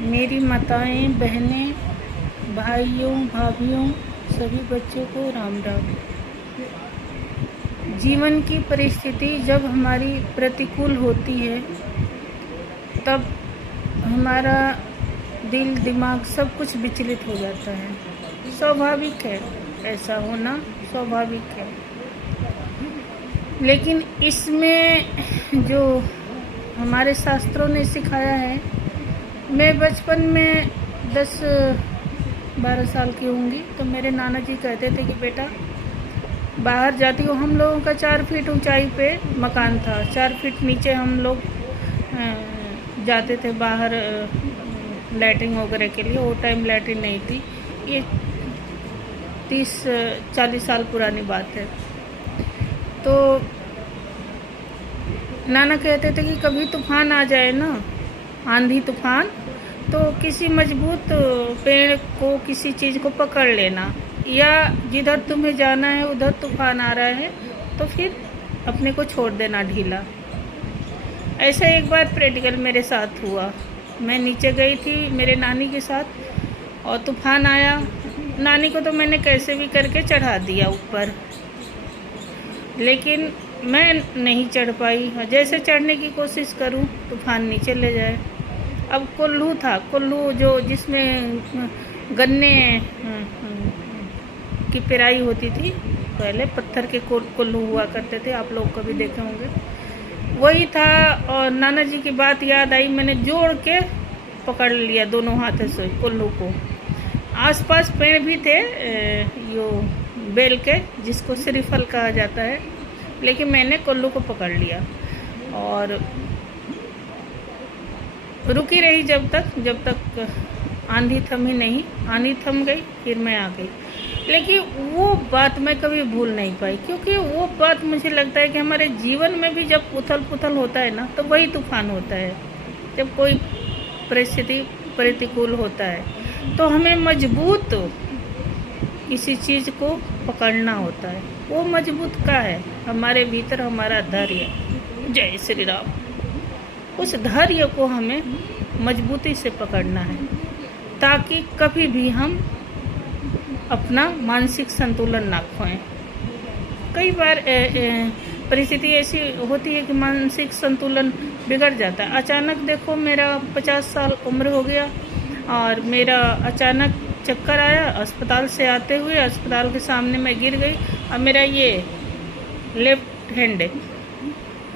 मेरी माताएं, बहनें, भाइयों, भाभियों, सभी बच्चों को राम राम। जीवन की परिस्थिति जब हमारी प्रतिकूल होती है तब हमारा दिल दिमाग सब कुछ विचलित हो जाता है। स्वाभाविक है, ऐसा होना स्वाभाविक है। लेकिन इसमें जो हमारे शास्त्रों ने सिखाया है, मैं बचपन में 10-12 साल की होंगी तो मेरे नाना जी कहते थे कि बेटा बाहर जाती हो। हम लोगों का 4 फीट ऊंचाई पे मकान था, 4 फीट नीचे हम लोग जाते थे बाहर लैट्रिन वगैरह के लिए। वो टाइम लैट्रिन नहीं थी, ये 30-40 साल पुरानी बात है। तो नाना कहते थे कि कभी तूफान आ जाए ना, आंधी तूफान, तो किसी मजबूत पेड़ को, किसी चीज़ को पकड़ लेना, या जिधर तुम्हें जाना है उधर तूफान आ रहा है तो फिर अपने को छोड़ देना ढीला। ऐसा एक बार प्रैक्टिकल मेरे साथ हुआ। मैं नीचे गई थी मेरे नानी के साथ और तूफान आया। नानी को तो मैंने कैसे भी करके चढ़ा दिया ऊपर, लेकिन मैं नहीं चढ़ पाई। जैसे चढ़ने की कोशिश करूं तूफान नीचे ले जाए। अब कोल्हू था, कोल्हू जो जिसमें गन्ने की पेराई होती थी, पहले पत्थर के कोल्हू हुआ करते थे, आप लोग कभी देखे होंगे, वही था। और नाना जी की बात याद आई, मैंने जोड़ के पकड़ लिया दोनों हाथों से कोल्हू को। आसपास पेड़ भी थे यो बेल के, जिसको श्रीफल कहा जाता है, लेकिन मैंने कोल्लू को पकड़ लिया और रुकी रही जब तक आंधी थमी नहीं। आंधी थम गई, फिर मैं आ गई। लेकिन वो बात मैं कभी भूल नहीं पाई, क्योंकि वो बात मुझे लगता है कि हमारे जीवन में भी जब उथल पुथल होता है ना, तो वही तूफान होता है। जब कोई परिस्थिति प्रतिकूल होता है तो हमें मजबूत किसी चीज़ को पकड़ना होता है। वो मजबूत का है हमारे भीतर, हमारा धैर्य। जय श्री राम। उस धैर्य को हमें मजबूती से पकड़ना है ताकि कभी भी हम अपना मानसिक संतुलन ना खोएं। कई बार परिस्थिति ऐसी होती है कि मानसिक संतुलन बिगड़ जाता है। अचानक देखो, मेरा 50 साल उम्र हो गया और मेरा अचानक चक्कर आया। अस्पताल से आते हुए अस्पताल के सामने मैं गिर गई और मेरा ये लेफ्ट हैंड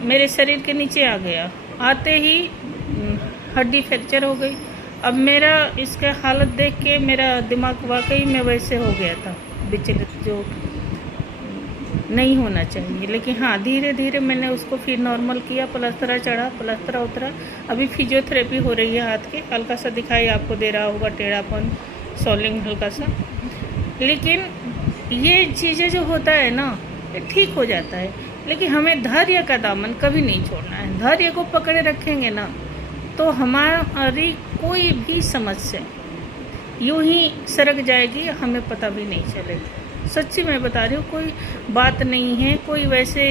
मेरे शरीर के नीचे आ गया। आते ही हड्डी फ्रैक्चर हो गई। अब मेरा इसका हालत देख के मेरा दिमाग वाकई में वैसे हो गया था, विचलित, जो नहीं होना चाहिए। लेकिन हाँ, धीरे धीरे मैंने उसको फिर नॉर्मल किया। प्लास्टर चढ़ा, प्लास्टर उतरा। अभी फिजियोथेरेपी हो रही है हाथ के, हल्का सा दिखाई आपको दे रहा होगा, टेढ़ापन, सोलिंग हल्का सा। लेकिन ये चीज़ें जो होता है ना, ये ठीक हो जाता है। लेकिन हमें धैर्य का दामन कभी नहीं छोड़ना है। धैर्य को पकड़े रखेंगे ना तो हमारी कोई भी समस्या यूं ही सरक जाएगी, हमें पता भी नहीं चलेगा। सच्ची मैं बता रही हूँ, कोई बात नहीं है, कोई वैसे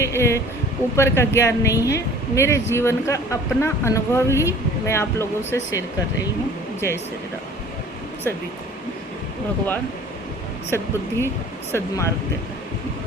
ऊपर का ज्ञान नहीं है। मेरे जीवन का अपना अनुभव ही मैं आप लोगों से शेयर कर रही हूँ। जय श्री राम। सभी को भगवान सद्बुद्धि, सद्मार्ग देना।